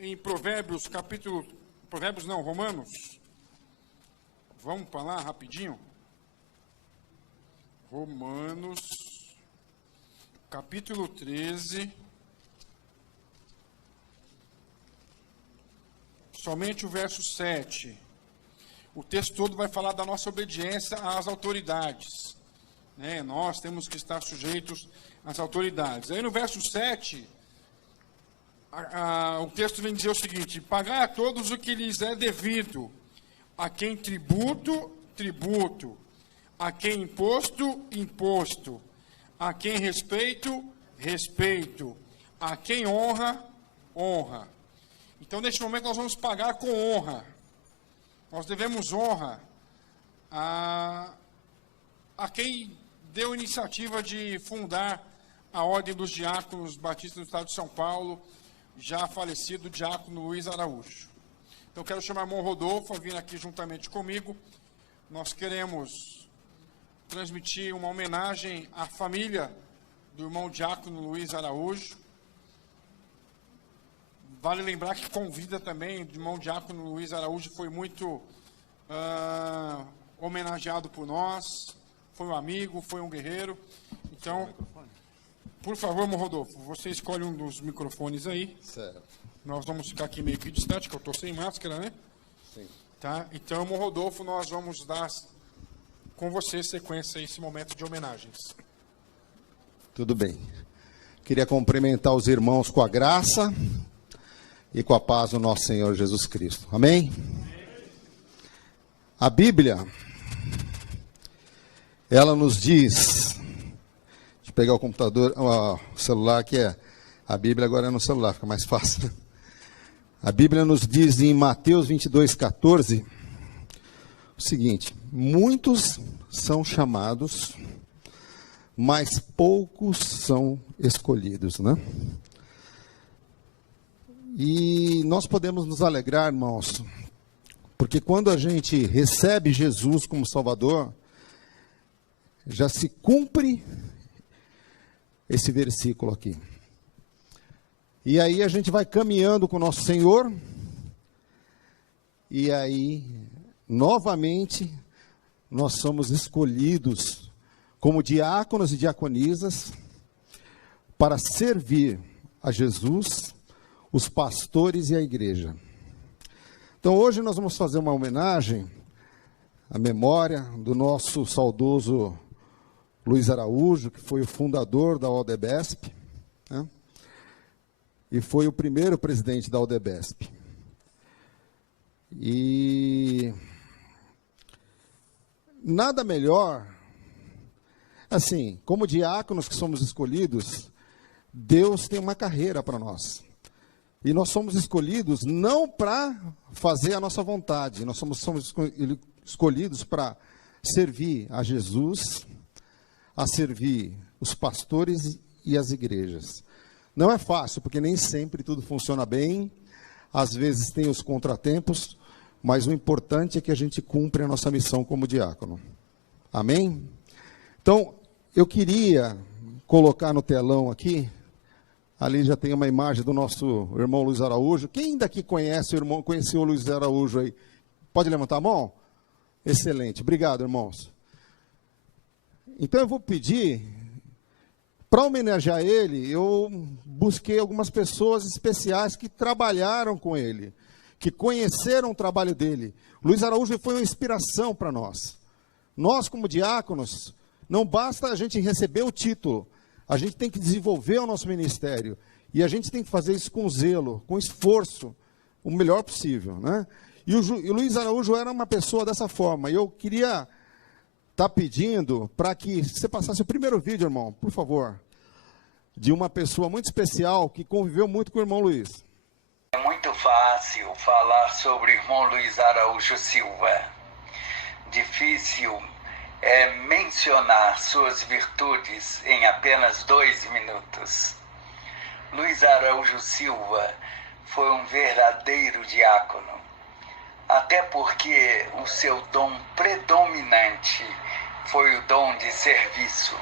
em Provérbios, Provérbios não, Romanos. Vamos para lá rapidinho. Romanos, capítulo 13. Somente o verso 7. O texto todo vai falar da nossa obediência às autoridades. Né? Nós temos que estar sujeitos às autoridades. Aí no verso 7, o texto vem dizer o seguinte: pagar a todos o que lhes é devido, a quem tributo, tributo, a quem imposto, imposto, a quem respeito, respeito, a quem honra, honra. Então, neste momento, nós vamos pagar com honra. Nós devemos honra a quem deu a iniciativa de fundar a Ordem dos Diáconos Batistas do Estado de São Paulo, já falecido diácono Luiz Araújo. Então, quero chamar o irmão Rodolfo a vir aqui juntamente comigo. Nós queremos transmitir uma homenagem à família do irmão diácono Luiz Araújo. Vale lembrar que convida também, o irmão diácono Luiz Araújo foi muito homenageado por nós, foi um amigo, foi um guerreiro. Então, por favor, irmão Rodolfo, você escolhe um dos microfones aí. Certo. Nós vamos ficar aqui meio que distante, que eu estou sem máscara, né? Sim. Tá? Então, irmão Rodolfo, nós vamos dar com você sequência a esse momento de homenagens. Tudo bem. Queria cumprimentar os irmãos com a graça e com a paz do nosso Senhor Jesus Cristo. Amém? A Bíblia, ela nos diz, deixa eu pegar o computador, o celular que é, a Bíblia agora é no celular, fica mais fácil. A Bíblia nos diz em Mateus 22:14, o seguinte: muitos são chamados, mas poucos são escolhidos, né? E nós podemos nos alegrar, irmãos, porque quando a gente recebe Jesus como Salvador, já se cumpre esse versículo aqui. E aí a gente vai caminhando com o nosso Senhor, e aí, novamente, nós somos escolhidos como diáconos e diaconisas para servir a Jesus, os pastores e a igreja. Então, hoje nós vamos fazer uma homenagem à memória do nosso saudoso Luiz Araújo, que foi o fundador da Aldebesp, né? E foi o primeiro presidente da Aldebesp. E nada melhor, assim, como diáconos que somos escolhidos, Deus tem uma carreira para nós. E nós somos escolhidos não para fazer a nossa vontade, nós somos escolhidos para servir a Jesus, a servir os pastores e as igrejas. Não é fácil, porque nem sempre tudo funciona bem, às vezes tem os contratempos, mas o importante é que a gente cumpre a nossa missão como diácono. Amém? Então, eu queria colocar no telão aqui, ali já tem uma imagem do nosso irmão Luiz Araújo. Quem daqui conheceu o Luiz Araújo aí? Pode levantar a mão? Excelente, obrigado, irmãos. Então eu vou pedir, para homenagear ele, eu busquei algumas pessoas especiais que trabalharam com ele, que conheceram o trabalho dele. Luiz Araújo foi uma inspiração para nós. Nós, como diáconos, não basta a gente receber o título, a gente tem que desenvolver o nosso ministério. E a gente tem que fazer isso com zelo, com esforço, o melhor possível, né? E o Luiz Araújo era uma pessoa dessa forma. E eu queria estar pedindo para que você passasse o primeiro vídeo, irmão, por favor, de uma pessoa muito especial que conviveu muito com o irmão Luiz. É muito fácil falar sobre o irmão Luiz Araújo Silva. Difícil é mencionar suas virtudes em apenas 2 minutos. Luiz Araújo Silva foi um verdadeiro diácono, até porque o seu dom predominante foi o dom de serviço.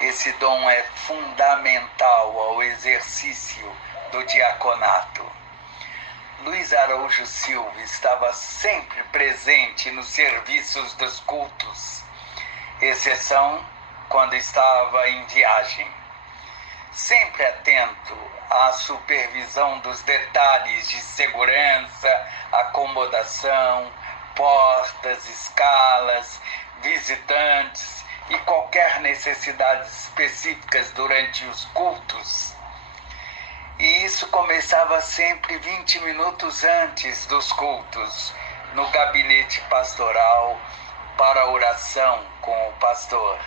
Esse dom é fundamental ao exercício do diaconato. Luiz Araújo Silva estava sempre presente nos serviços dos cultos, exceção quando estava em viagem. Sempre atento à supervisão dos detalhes de segurança, acomodação, portas, escalas, visitantes e qualquer necessidades específicas durante os cultos. E isso começava sempre 20 minutos antes dos cultos, no gabinete pastoral, para a oração com o pastor.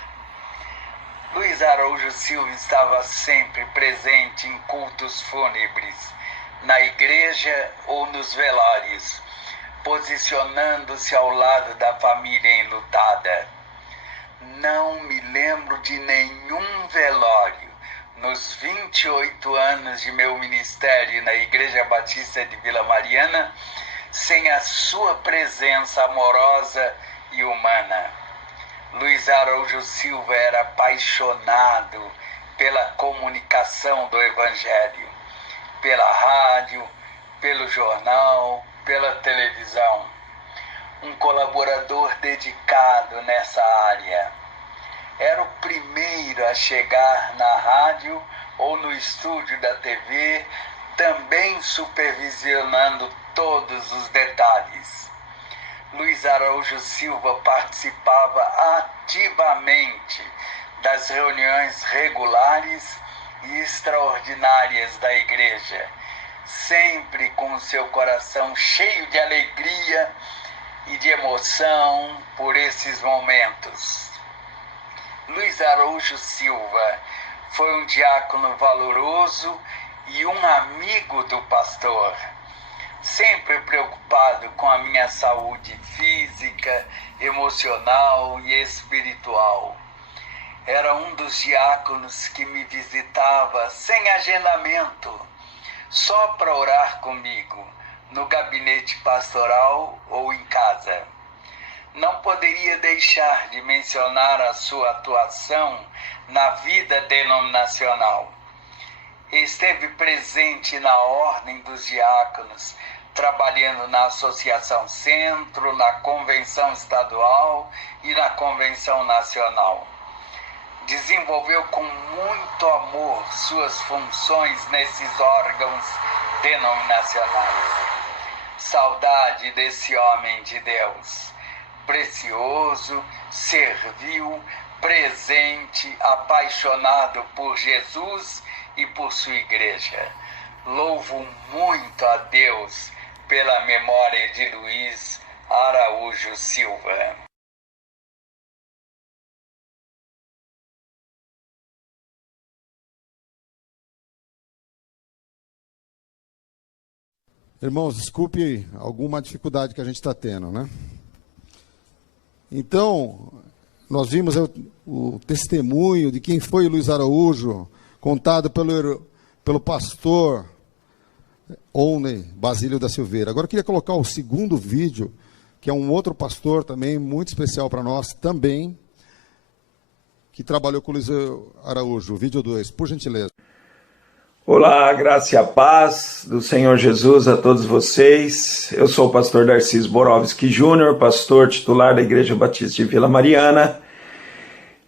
Luiz Araújo Silva estava sempre presente em cultos fúnebres, na igreja ou nos velórios, posicionando-se ao lado da família enlutada. Não me lembro de nenhum velório nos 28 anos de meu ministério na Igreja Batista de Vila Mariana, sem a sua presença amorosa e humana. Luiz Araújo Silva era apaixonado pela comunicação do Evangelho, pela rádio, pelo jornal, pela televisão. Um colaborador dedicado nessa área. Era o primeiro a chegar na rádio ou no estúdio da TV, também supervisionando todos os detalhes. Luiz Araújo Silva participava ativamente das reuniões regulares e extraordinárias da igreja, sempre com seu coração cheio de alegria e de emoção por esses momentos. Luiz Araújo Silva foi um diácono valoroso e um amigo do pastor, sempre preocupado com a minha saúde física, emocional e espiritual. Era um dos diáconos que me visitava sem agendamento, só para orar comigo, no gabinete pastoral ou em casa. Não poderia deixar de mencionar a sua atuação na vida denominacional. Esteve presente na Ordem dos Diáconos, trabalhando na Associação Centro, na Convenção Estadual e na Convenção Nacional. Desenvolveu com muito amor suas funções nesses órgãos denominacionais. Saudade desse homem de Deus. Precioso, servil, presente, apaixonado por Jesus e por sua igreja. Louvo muito a Deus pela memória de Luiz Araújo Silva. Irmãos, desculpe alguma dificuldade que a gente está tendo, né? Então, nós vimos o testemunho de quem foi Luiz Araújo, contado pelo pastor Oney Basílio da Silveira. Agora eu queria colocar o segundo vídeo, que é um outro pastor também, muito especial para nós, também, que trabalhou com Luiz Araújo. Vídeo 2, por gentileza. Olá, graça e a paz do Senhor Jesus a todos vocês. Eu sou o pastor Darcísio Borowski Júnior, pastor titular da Igreja Batista de Vila Mariana,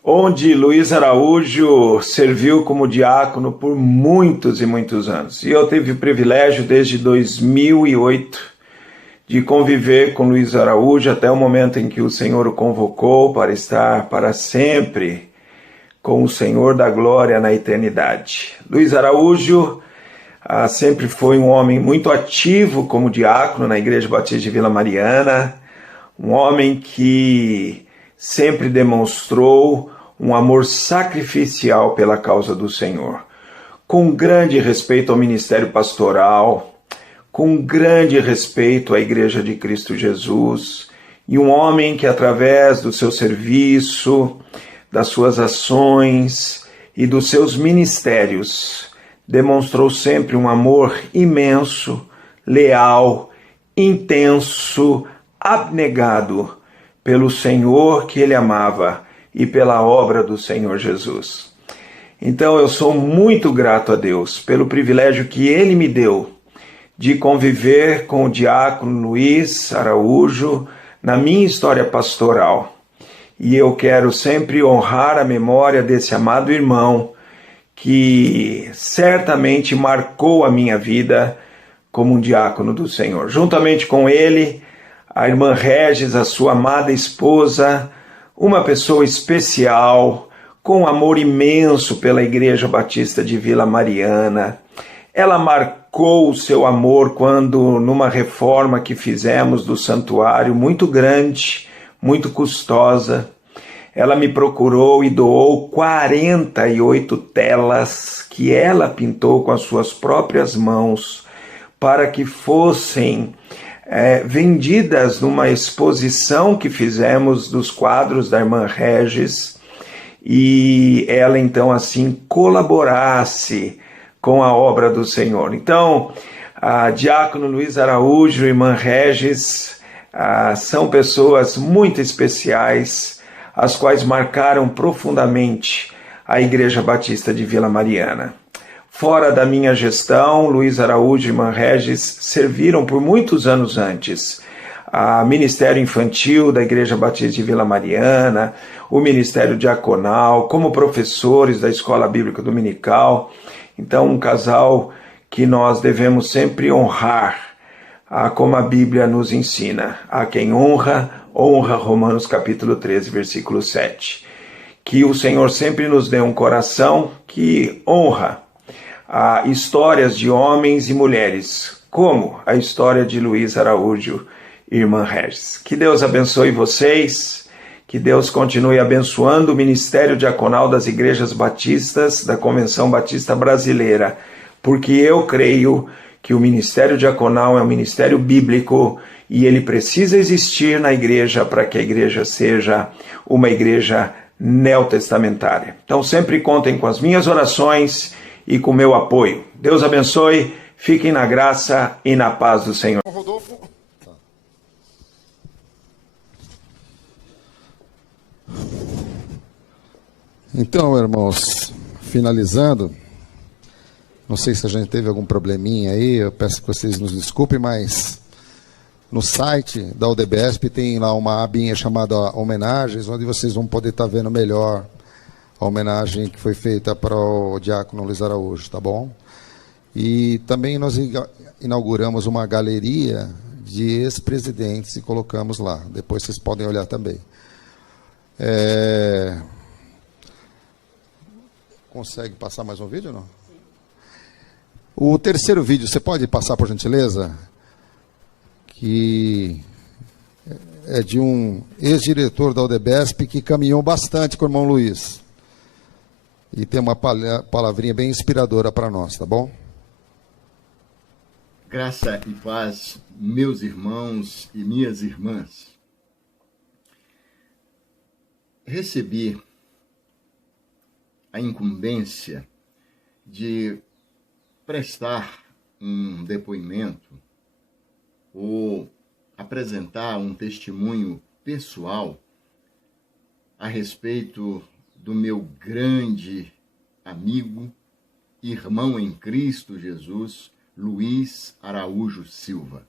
onde Luiz Araújo serviu como diácono por muitos e muitos anos. E eu tive o privilégio desde 2008 de conviver com Luiz Araújo até o momento em que o Senhor o convocou para estar para sempre com o Senhor da glória na eternidade. Luiz Araújo sempre foi um homem muito ativo como diácono na Igreja Batista de Vila Mariana, um homem que sempre demonstrou um amor sacrificial pela causa do Senhor, com grande respeito ao ministério pastoral, com grande respeito à Igreja de Cristo Jesus, e um homem que através do seu serviço, das suas ações e dos seus ministérios, demonstrou sempre um amor imenso, leal, intenso, abnegado pelo Senhor que ele amava e pela obra do Senhor Jesus. Então eu sou muito grato a Deus pelo privilégio que ele me deu de conviver com o diácono Luiz Araújo na minha história pastoral. E eu quero sempre honrar a memória desse amado irmão que certamente marcou a minha vida como um diácono do Senhor. Juntamente com ele, a irmã Regis, a sua amada esposa, uma pessoa especial, com amor imenso pela Igreja Batista de Vila Mariana. Ela marcou o seu amor quando, numa reforma que fizemos do santuário, muito grande, muito custosa, ela me procurou e doou 48 telas que ela pintou com as suas próprias mãos para que fossem vendidas numa exposição que fizemos dos quadros da irmã Regis, e ela então assim colaborasse com a obra do Senhor. Então, a diácono Luiz Araújo e irmã Regis são pessoas muito especiais, as quais marcaram profundamente a Igreja Batista de Vila Mariana. Fora da minha gestão, Luiz Araújo e irmã Regis serviram por muitos anos antes a Ministério Infantil da Igreja Batista de Vila Mariana, o Ministério Diaconal, como professores da Escola Bíblica Dominical. Então, um casal que nós devemos sempre honrar, como a Bíblia nos ensina. A quem honra, honra, Romanos capítulo 13, versículo 7. Que o Senhor sempre nos dê um coração que honra histórias de homens e mulheres, como a história de Luiz Araújo e irmã Regis. Que Deus abençoe vocês, que Deus continue abençoando o Ministério Diaconal das Igrejas Batistas da Convenção Batista Brasileira, porque eu creio que o Ministério Diaconal é um ministério bíblico e ele precisa existir na igreja para que a igreja seja uma igreja neotestamentária. Então sempre contem com as minhas orações e com o meu apoio. Deus abençoe, fiquem na graça e na paz do Senhor. Rodolfo. Então, irmãos, finalizando, não sei se a gente teve algum probleminha aí, eu peço que vocês nos desculpem, mas no site da UDBESP tem lá uma abinha chamada Homenagens, onde vocês vão poder estar vendo melhor a homenagem que foi feita para o diácono Luiz Araújo, tá bom? E também nós inauguramos uma galeria de ex-presidentes e colocamos lá. Depois vocês podem olhar também. Consegue passar mais um vídeo ou não? Sim. O terceiro vídeo, você pode passar, por gentileza? Que é de um ex-diretor da UDBESP que caminhou bastante com o irmão Luiz. E tem uma palavrinha bem inspiradora para nós, tá bom? Graça e paz, meus irmãos e minhas irmãs. Recebi a incumbência de prestar um depoimento ou apresentar um testemunho pessoal a respeito do meu grande amigo, irmão em Cristo Jesus, Luiz Araújo Silva.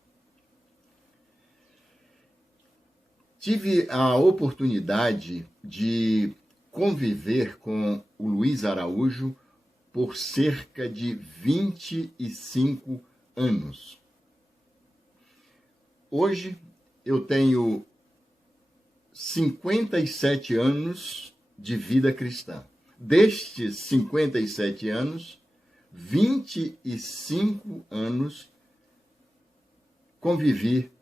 Tive a oportunidade de conviver com o Luiz Araújo por cerca de 25 anos. Hoje eu tenho 57 anos de vida cristã. Destes 57 anos, 25 anos convivi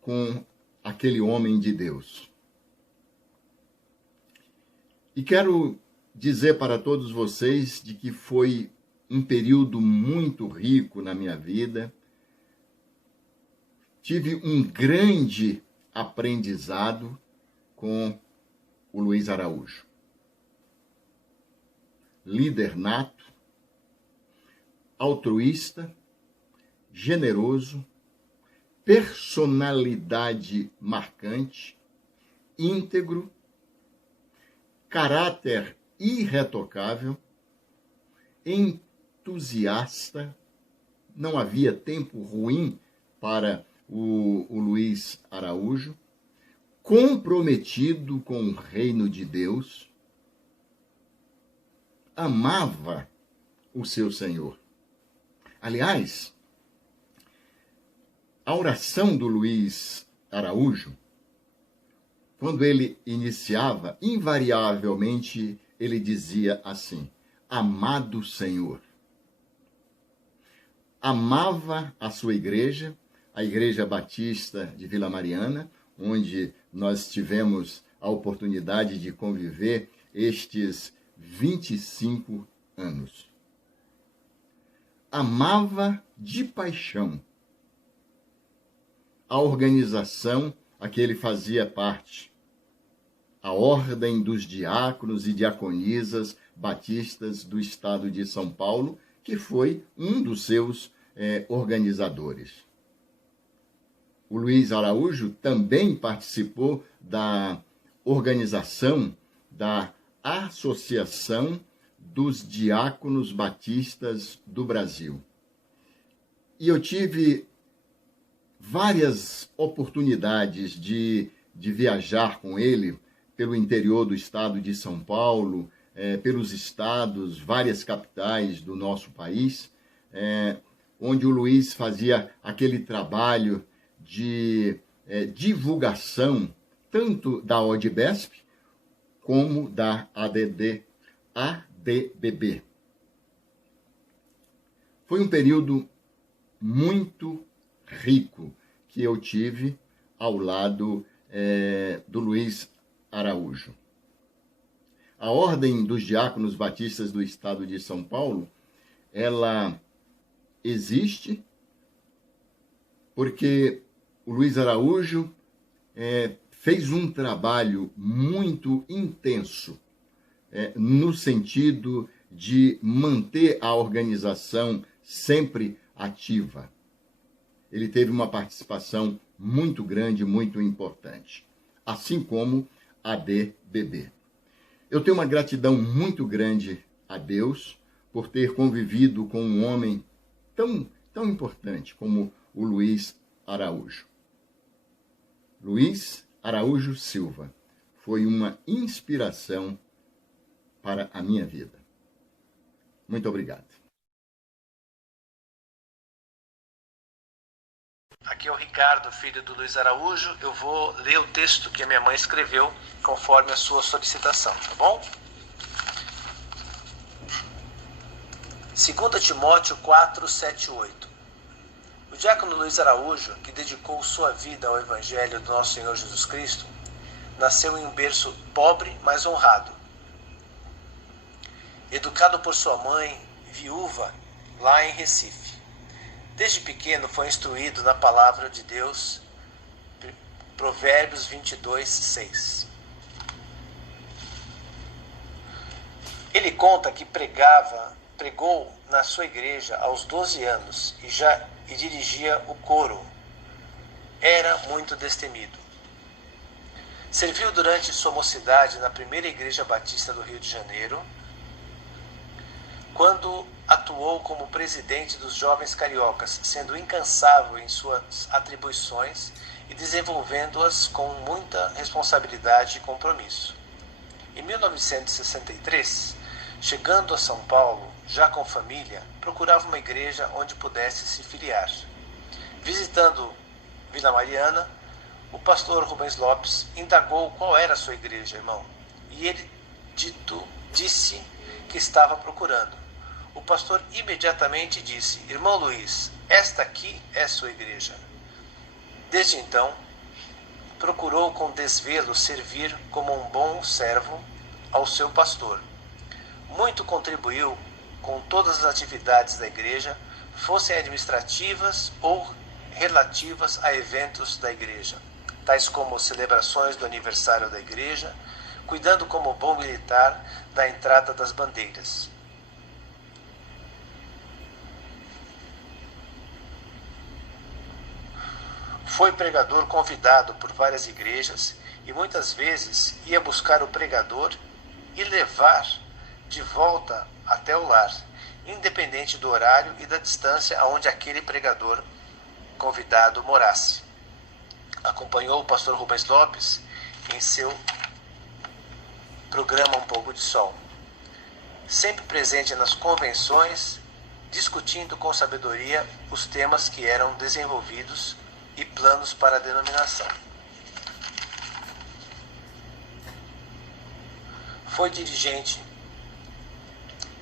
com aquele homem de Deus. E quero dizer para todos vocês de que foi um período muito rico na minha vida. Tive um grande aprendizado com o Luiz Araújo. Líder nato, altruísta, generoso, personalidade marcante, íntegro, caráter irretocável, entusiasta, não havia tempo ruim para o Luiz Araújo, comprometido com o reino de Deus, amava o seu Senhor. Aliás, a oração do Luiz Araújo, quando ele iniciava, invariavelmente ele dizia assim: amado Senhor. Amava a sua igreja, a Igreja Batista de Vila Mariana, onde nós tivemos a oportunidade de conviver estes 25 anos. Amava de paixão a organização a que ele fazia parte, a Ordem dos Diáconos e Diaconisas Batistas do Estado de São Paulo, que foi um dos seus organizadores. O Luiz Araújo também participou da organização da Associação dos Diáconos Batistas do Brasil. E eu tive várias oportunidades de viajar com ele pelo interior do estado de São Paulo, pelos estados, várias capitais do nosso país, onde o Luiz fazia aquele trabalho de divulgação, tanto da ODBESP como da ADBB. Foi um período muito rico que eu tive ao lado do Luiz Araújo. A Ordem dos Diáconos Batistas do Estado de São Paulo, ela existe porque o Luiz Araújo fez um trabalho muito intenso no sentido de manter a organização sempre ativa. Ele teve uma participação muito grande, muito importante, assim como a ADBB. Eu tenho uma gratidão muito grande a Deus por ter convivido com um homem tão importante como o Luiz Araújo. Luiz Araújo Silva foi uma inspiração para a minha vida. Muito obrigado. Aqui é o Ricardo, filho do Luiz Araújo. Eu vou ler o texto que a minha mãe escreveu conforme a sua solicitação, tá bom? 2 Timóteo 4, 7, 8. O diácono Luiz Araújo, que dedicou sua vida ao Evangelho do nosso Senhor Jesus Cristo, nasceu em um berço pobre, mas honrado. Educado por sua mãe, viúva, lá em Recife. Desde pequeno foi instruído na palavra de Deus, Provérbios 22, 6. Ele conta que pregou na sua igreja aos 12 anos e dirigia o coro. Era muito destemido. Serviu durante sua mocidade na primeira igreja batista do Rio de Janeiro, quando atuou como presidente dos jovens cariocas, sendo incansável em suas atribuições e desenvolvendo-as com muita responsabilidade e compromisso. Em 1963, chegando a São Paulo, já com família, procurava uma igreja onde pudesse se filiar. Visitando Vila Mariana, o pastor Rubens Lopes indagou qual era a sua igreja, irmão, e ele disse que estava procurando. O pastor imediatamente disse: irmão Luiz, esta aqui é sua igreja. Desde então, procurou com desvelo servir como um bom servo ao seu pastor. Muito contribuiu com todas as atividades da igreja, fossem administrativas ou relativas a eventos da igreja, tais como celebrações do aniversário da igreja, cuidando como bom militar da entrada das bandeiras. Foi pregador convidado por várias igrejas e muitas vezes ia buscar o pregador e levar de volta até o lar, independente do horário e da distância aonde aquele pregador convidado morasse. Acompanhou o pastor Rubens Lopes em seu programa Um Pouco de Sol, sempre presente nas convenções, discutindo com sabedoria os temas que eram desenvolvidos e planos para a denominação. Foi dirigente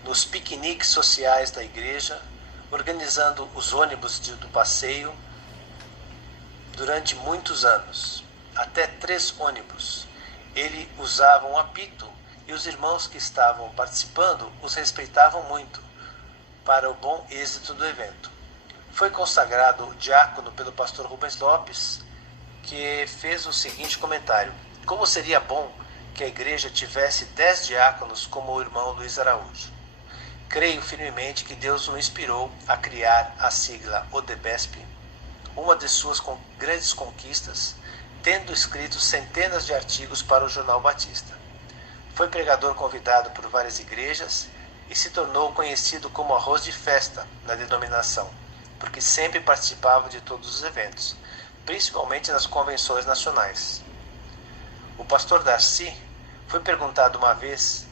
nos piqueniques sociais da igreja, organizando os ônibus do passeio durante muitos anos, até 3 ônibus. Ele usava um apito e os irmãos que estavam participando os respeitavam muito para o bom êxito do evento. Foi consagrado diácono pelo pastor Rubens Lopes, que fez o seguinte comentário: como seria bom que a igreja tivesse 10 diáconos como o irmão Luiz Araújo. Creio firmemente que Deus o inspirou a criar a sigla ODEBESP, uma de suas grandes conquistas, tendo escrito centenas de artigos para o Jornal Batista. Foi pregador convidado por várias igrejas e se tornou conhecido como arroz de festa na denominação, porque sempre participava de todos os eventos, principalmente nas convenções nacionais. O pastor Darcy foi perguntado uma vez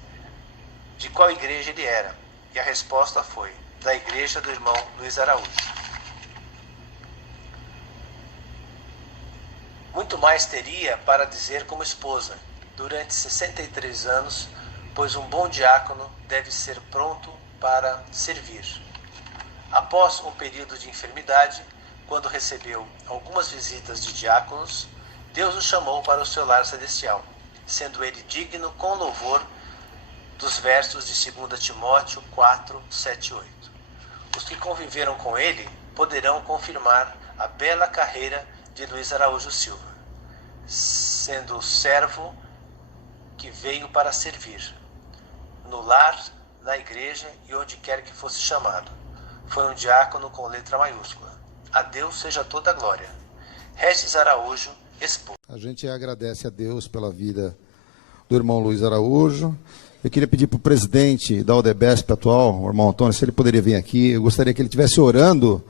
de qual igreja ele era, e a resposta foi: da igreja do irmão Luiz Araújo. Muito mais teria para dizer como esposa, durante 63 anos, pois um bom diácono deve ser pronto para servir. Após um período de enfermidade, quando recebeu algumas visitas de diáconos, Deus o chamou para o seu lar celestial, sendo ele digno com louvor dos versos de 2 Timóteo 4, 7 e 8. Os que conviveram com ele poderão confirmar a bela carreira de Luiz Araújo Silva, sendo o servo que veio para servir, no lar, na igreja e onde quer que fosse chamado. Foi um diácono com letra maiúscula. A Deus seja toda a glória. Regis Araújo, esposo. A gente agradece a Deus pela vida do irmão Luiz Araújo. Eu queria pedir para o presidente da ODEBESP atual, o irmão Antônio, se ele poderia vir aqui. Eu gostaria que ele estivesse orando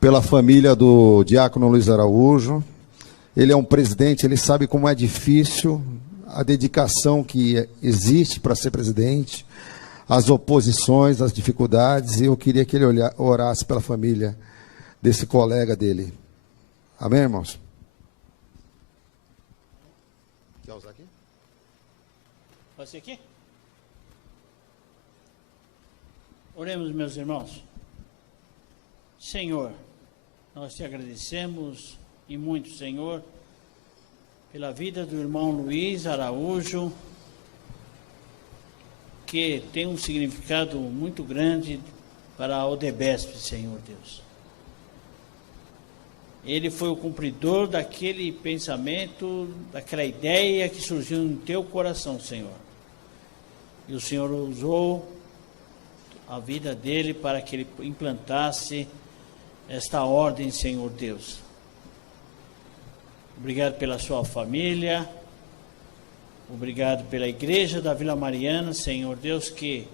pela família do diácono Luiz Araújo. Ele é um presidente, ele sabe como é difícil a dedicação que existe para ser presidente, as oposições, as dificuldades, e eu queria que ele orasse pela família desse colega dele. Amém, irmãos? Quer usar aqui? Pode ser aqui? Oremos, meus irmãos. Senhor, nós te agradecemos e muito, Senhor, pela vida do irmão Luiz Araújo, que tem um significado muito grande para a ODEBESP, Senhor Deus. Ele foi o cumpridor daquele pensamento, daquela ideia que surgiu no teu coração, Senhor. E o Senhor usou a vida dele para que ele implantasse esta ordem, Senhor Deus. Obrigado pela sua família, obrigado pela igreja da Vila Mariana, Senhor Deus, que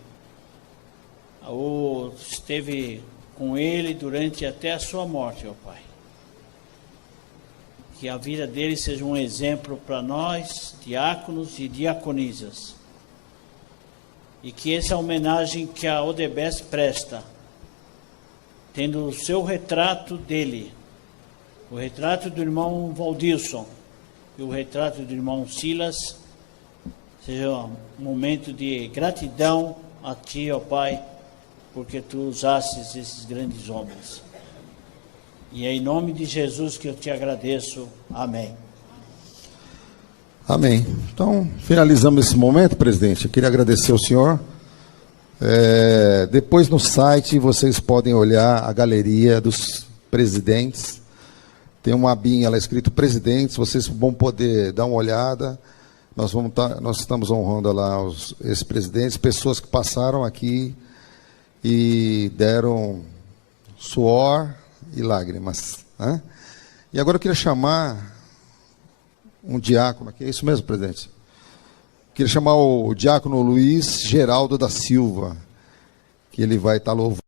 esteve com ele durante até a sua morte, ó Pai. Que a vida dele seja um exemplo para nós, diáconos e diaconisas. E que essa homenagem que a ODEBESP presta, tendo o seu retrato dele, o retrato do irmão Valdilson e o retrato do irmão Silas, seja um momento de gratidão a Ti, ó Pai, porque Tu usastes esses grandes homens. E é em nome de Jesus que eu Te agradeço. Amém. Amém. Então, finalizamos esse momento, presidente. Eu queria agradecer ao senhor. Depois no site vocês podem olhar a galeria dos presidentes. Tem uma abinha lá escrito presidentes, vocês vão poder dar uma olhada. Nós estamos honrando lá os ex-presidentes, pessoas que passaram aqui e deram suor e lágrimas, né? E agora eu queria chamar um diácono aqui, é isso mesmo, presidente? Queria chamar o diácono Luiz Geraldo da Silva, que ele vai estar louvando